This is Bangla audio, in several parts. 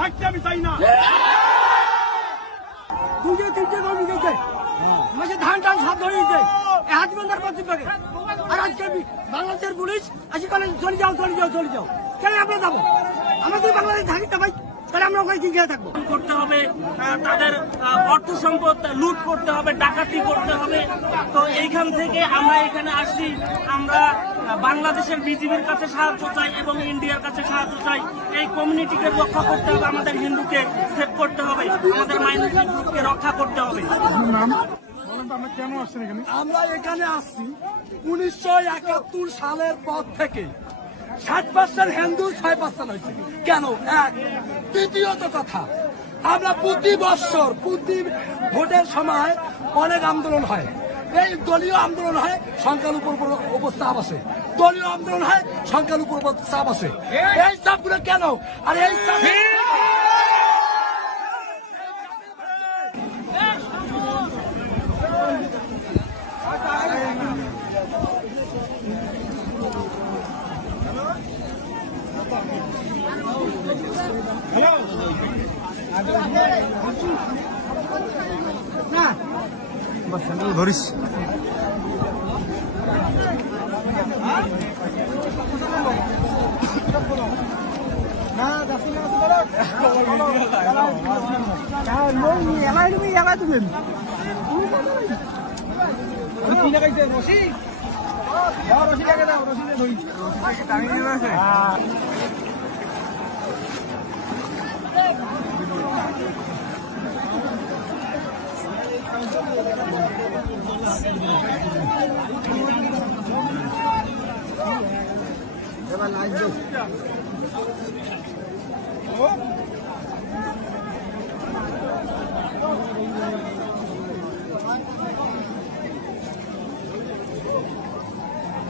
থাকতে আমি চাই না। দুটো তিনটে কর্মী গেছে আমাকে ধান টান সব ধরিয়েছে হাত বন্ধার কর্তৃপক্ষে। আর আজকে বাংলাদেশের পুলিশ আজকে বলে চলে যাও চলে যাও চলে যাও। কেন আমরা যাবো? আমাদের বাংলাদেশ থাকি তো ভাই, তাহলে আমরা ওখানে কি খেয়ে থাকবো? করতে হবে, তাদের অর্থ সম্পদ লুট করতে হবে, ডাকাতি করতে হবে। তো এইখান থেকে আমরা এখানে আসছি, আমরা বাংলাদেশের বিজিবির কাছে সাহায্য চাই এবং ইন্ডিয়ার কাছে সাহায্য চাই। এই কমিউনিটিকে রক্ষা করতে হবে, আমাদের হিন্দুকে সেভ করতে হবে, আমাদের মাইনরিটি গ্রুপকে রক্ষা করতে হবে। আমরা এখানে আসছি 1971 সালের পর থেকে 60% হিন্দু 6% হয়েছে। কেন? এক। দ্বিতীয়ত কথা, আমরা প্রতি বছর প্রতি ভোটের সময় অনেক আন্দোলন হয়। এই দলীয় আন্দোলন হয়, সংখ্যালঘুর উপর অবস্থাপ আসে। দলীয় আন্দোলন হয়, সংখ্যালঘুর উপর চাপ আসে। এই চাপগুলো কেন? আর এই চাপ ধরিস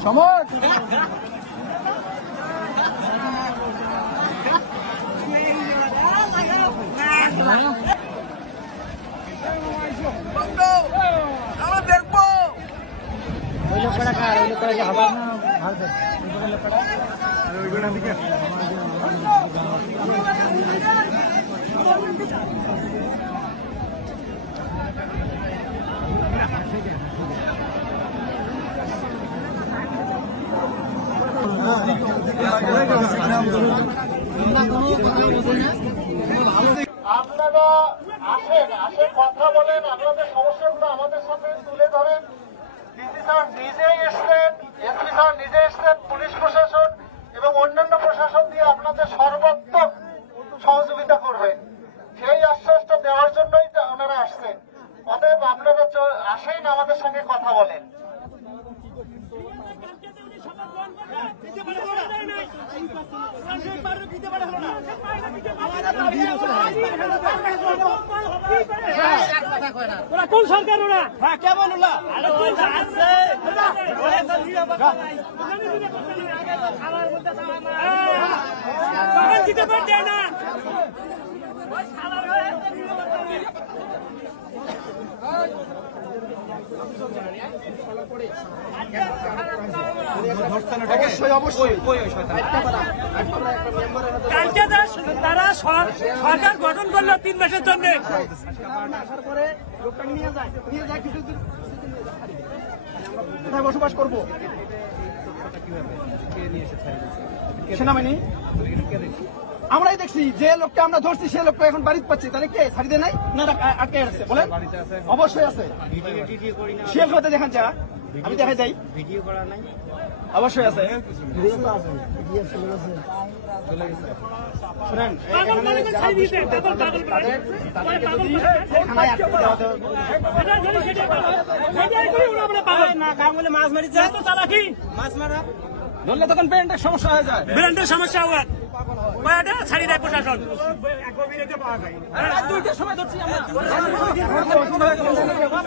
সময় দেখবো আপনারা আসেন, কথা বলেন, আপনাদের সমস্যাগুলো আমাদের সাথে তুলে ধরেন। ডিসি স্যার নিজেই এসছেন, এসপি স্যার নিজে এসছেন, পুলিশ প্রশাসন এবং অন্যান্য প্রশাসন দিয়ে আপনাদের সর্বাত্মক সহযোগিতা করবেন, সেই আশ্বাসটা দেওয়ার জন্যই ওনারা আসছেন। অতএব আপনারা আসেন, আমাদের সঙ্গে কথা বলেন। কোন সরকার ওরা? হ্যাঁ, কেমন ওলা দিতে পারছে না। কালকে তারা সরকার গঠন করলো 3 মাসের জন্য। আসার পরে লোকটা নিয়ে যায় কিছুদিন কোথায় বসবাস করবো? সেনাবাহিনী আমরাই দেখছি, যে লোককে আমরা ধরছি সে লোকটা এখন বাড়িতে পাচ্ছি, তাহলে কে ছাড়ি দেয় নাই না আটকে আসছে? বলে অবশ্যই আছে, শেষ হতে দেখান যা আমি দেখা যাই, ভিডিও করা নাই অবশ্যই আছে। শুনেন, মাছ মারি মাছ মারা ধরলে তখন ব্র্যান্ডের সমস্যা হয়ে যায়, ব্র্যান্ডের সমস্যা হয়, ছাড়ি দেয় প্রশাসন। দুইটার সময় ধরছি আমরা,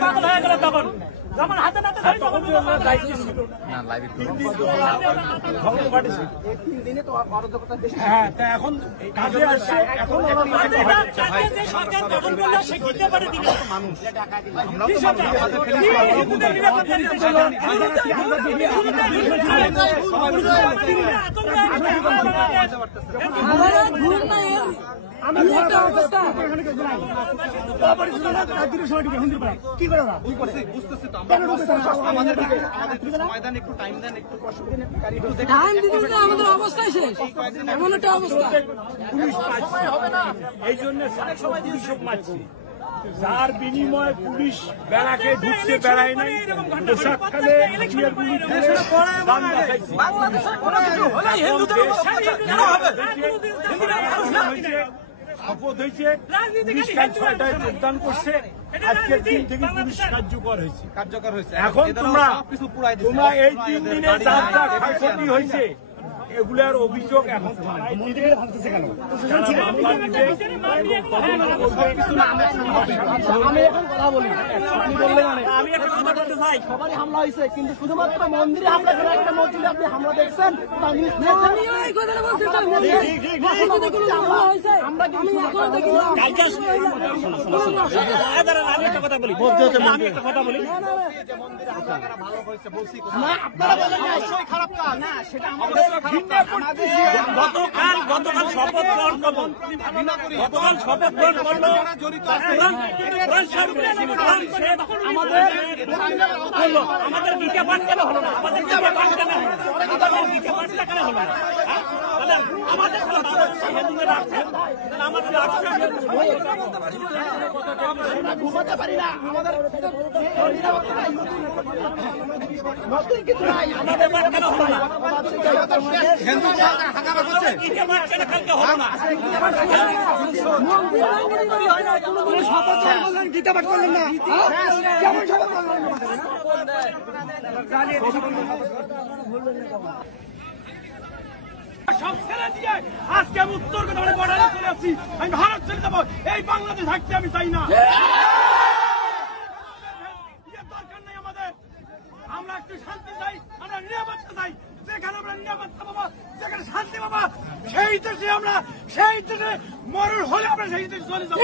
পাগল হয়ে গেল তখন, যখন হাতে নাতে ধরি তখন এখন কাজে আসছে। এখন সরকার গঠন করলো সে খেতে পারে মানুষ কি করে না বুঝতেছি তো আমরা আমাদেরকে ময়দান একটু টাইম দেন, একটু কষ্ট দিন, আমাদের অবস্থায় শেষ এমন একটা অবস্থা। পুলিশ পাচ্ছি এই জন্য সবসময় পুলিশও পাচ্ছি, যার বিনিময়ে পুলিশ বেড়াকে ঢুকছে, বেড়ায় নাই পোশাক ফেলে শপথ হয়েছে, পুলিশ কাল 6টায় যোগদান করছে, আজকের দিন থেকে পুলিশ কার্যকর হয়েছে। এখন তোমরা এই 3 দিনে যার যা ক্ষতি হয়েছে এগুলার অভিযোগ এখন ভাবতেছে কেন? আমি এখন কথা বলি, আপনি বললেন আমি একটা কথা বলতে চাই। সবারই হামলা হয়েছে, কিন্তু শুধুমাত্র মন্দিরে হামলা করে একটা মসজিদে আপনি হামলা দেখছেন? আমি ওই কথাটা বলতে চাই, মসজিদে কোনো হামলা হয়েছে আমরা আমি এখনো দেখি না। আমি একটা কথা বলি, না আপনারা বলেন না অবশ্যই খারাপ কাজ, না সেটা আমাদের গতকাল শপথ গ্রহণ করলো, আমাদের গীতা পাঠ কেন হলো না? আমাদের গীতা পাঠ কেন হলো না? গীতা পাঠটা কেন হলো না? আমাদের ঘুমাতে পারি না, আমাদের নতুন কিছু নাই, আমাদের কেন হলো না? গীতা পাঠ কেন কালকে হলো না? গীতা পাঠ করলেন না, কেমন শপথ করলেন? সব ছেড়ে দিয়ে আজকে আমি উত্তর কথা বলে বর্ডারে চলে যাচ্ছি, আমি ভারত চলে যাবো, এই বাংলাদেশ থাকতে আমি চাই না। দরকার নেই আমাদের, আমরা একটু শান্তি চাই, আমরা নিরাপত্তা চাই। যেখানে আমরা নিরাপত্তা পাবো, যেখানে শান্তি পাবো, সেই দেশে আমরা সেই দেশে মরণ হলে আমরা সেই দেশে চলে যাবো।